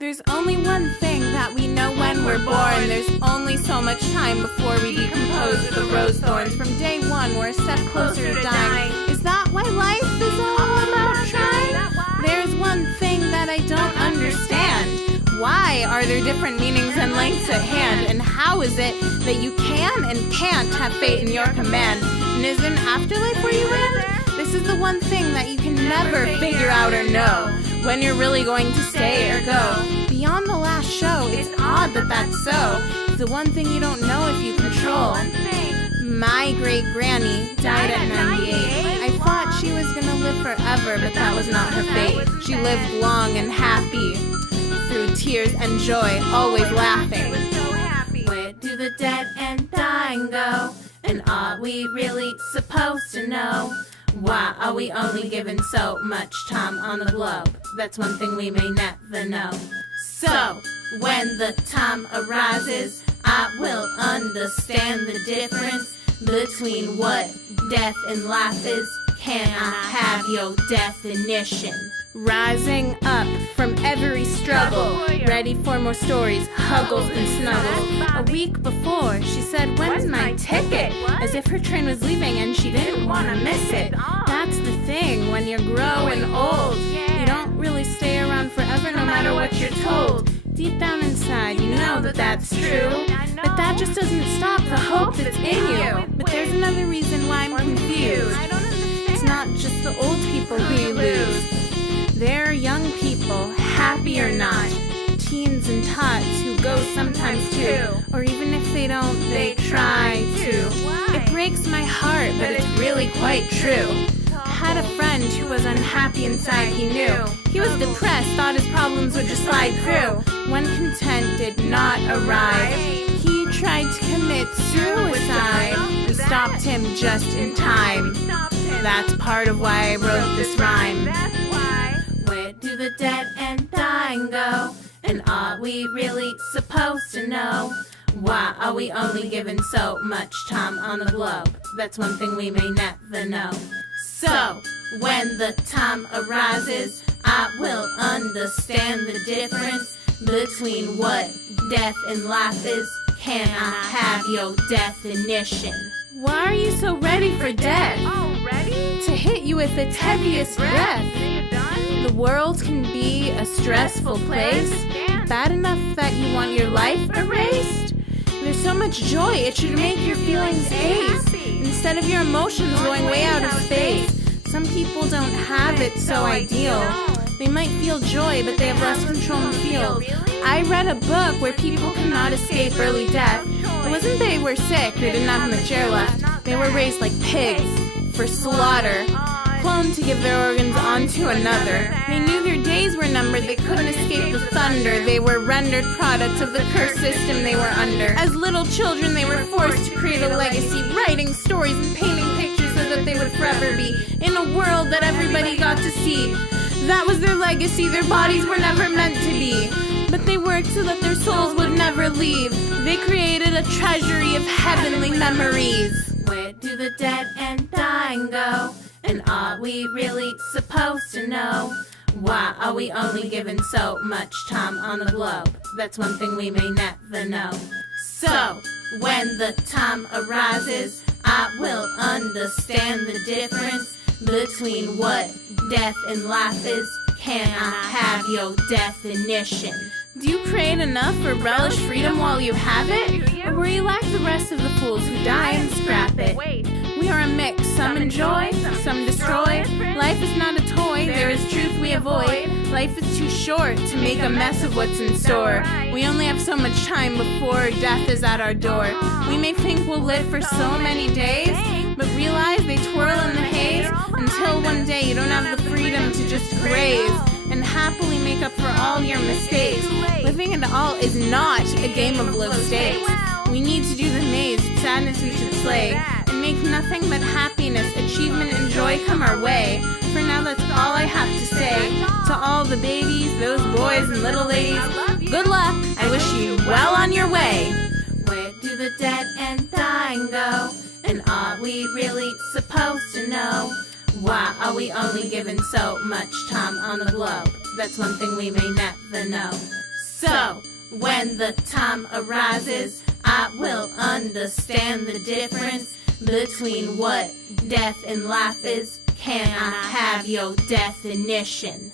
There's only one thing that we know when we're born. There's only so much time before we decompose to the rose thorns. From day one, we're a step closer to dying. Is that why life is all about trying? There's one thing that I don't understand. Why are there different meanings and lengths at hand? And how is it that you can and can't have fate in your command? And is an afterlife where you land? This is the one thing that you can never figure out or know. When you're really going to stay or go. Beyond the last show, it's odd that that's so. It's the one thing you don't know if you control. My great-granny died at 98. I thought she was gonna live forever, but that was not her fate. She lived long and happy, through tears and joy, always laughing. Where do the dead and dying go? And are we really supposed to know? Why are we only given so much time on the globe? That's one thing we may never know. So, when the time arises, I will understand the difference between what death and life is. Can I have your definition? Rising up from every struggle, ready for more stories, huggles and snuggles. A week before, she said, "When's my ticket?" As if her train was leaving and she didn't want to miss it. That's the thing, when you're growing old, you don't really stay around forever no matter what you're told. Deep down inside, you know that that's true, but that just doesn't stop the hope that's in you. But there's another reason why I'm confused. It's not just the old people who you lose. There are young people, happy or not, teens and tots who go sometimes too, or even if they don't, they try to. It breaks my heart, but it's really quite true. I had a friend who was unhappy inside, he knew. He was depressed, thought his problems would just slide through. When content did not arrive, he tried to commit suicide. We stopped him just in time. That's part of why I wrote this rhyme. Where do the dead and dying go? And are we really supposed to know? Why are we only given so much time on the globe? That's one thing we may never know. So, when the time arises, I will understand the difference between what death and life is. Can I have your definition? Why are you so ready for death? Already? To hit you with its heaviest breath. The world can be a stressful place, bad enough that you want your life erased. There's so much joy, it should make your feelings ace, instead of your emotions going way out of space. Some people don't have it so ideal. They might feel joy, but they have less control in the field. I read a book where people cannot escape early death. It wasn't they were sick, they didn't have much air left. They were raised like pigs, for slaughter, cloned to give their organs onto another. They knew their days were numbered, they couldn't escape the thunder. They were rendered products of the cursed system they were under. As little children, they were forced to create a legacy, writing stories and painting pictures so that they would forever be in a world that everybody got to see. That was their legacy, their bodies were never meant to be. But they worked so that their souls would never leave. They created a treasury of heavenly memories. Where do the dead and dying go? And are we really supposed to know? Why are we only given so much time on the globe? That's one thing we may never know. So, when the time arises, I will understand the difference between what death and life is. Can I have your definition? Do you create enough or relish freedom while you have it? Or will you lack the rest of the fools who die and scrap it? We are a mix, some enjoy, some destroy. Life is not a toy, there is truth we avoid. Life is too short to make a mess of what's in store. We only have so much time before death is at our door. We may think we'll live for so many days, but realize they twirl in the haze until one day you don't have the freedom to just graze and happily make up for all your mistakes. Living at all is not a game of low stakes. We need to do the maze, sadness we should slay, and make nothing but happiness, achievement, and joy come our way. For now, that's all I have to say. To all the babies, those boys and little ladies, good luck, I wish you well on your way. Where do the dead and dying go? And are we really supposed to know? Why are we only given so much time on the globe? That's one thing we may never know. So, when the time arises, I will understand the difference between what death and life is. Can I have your definition?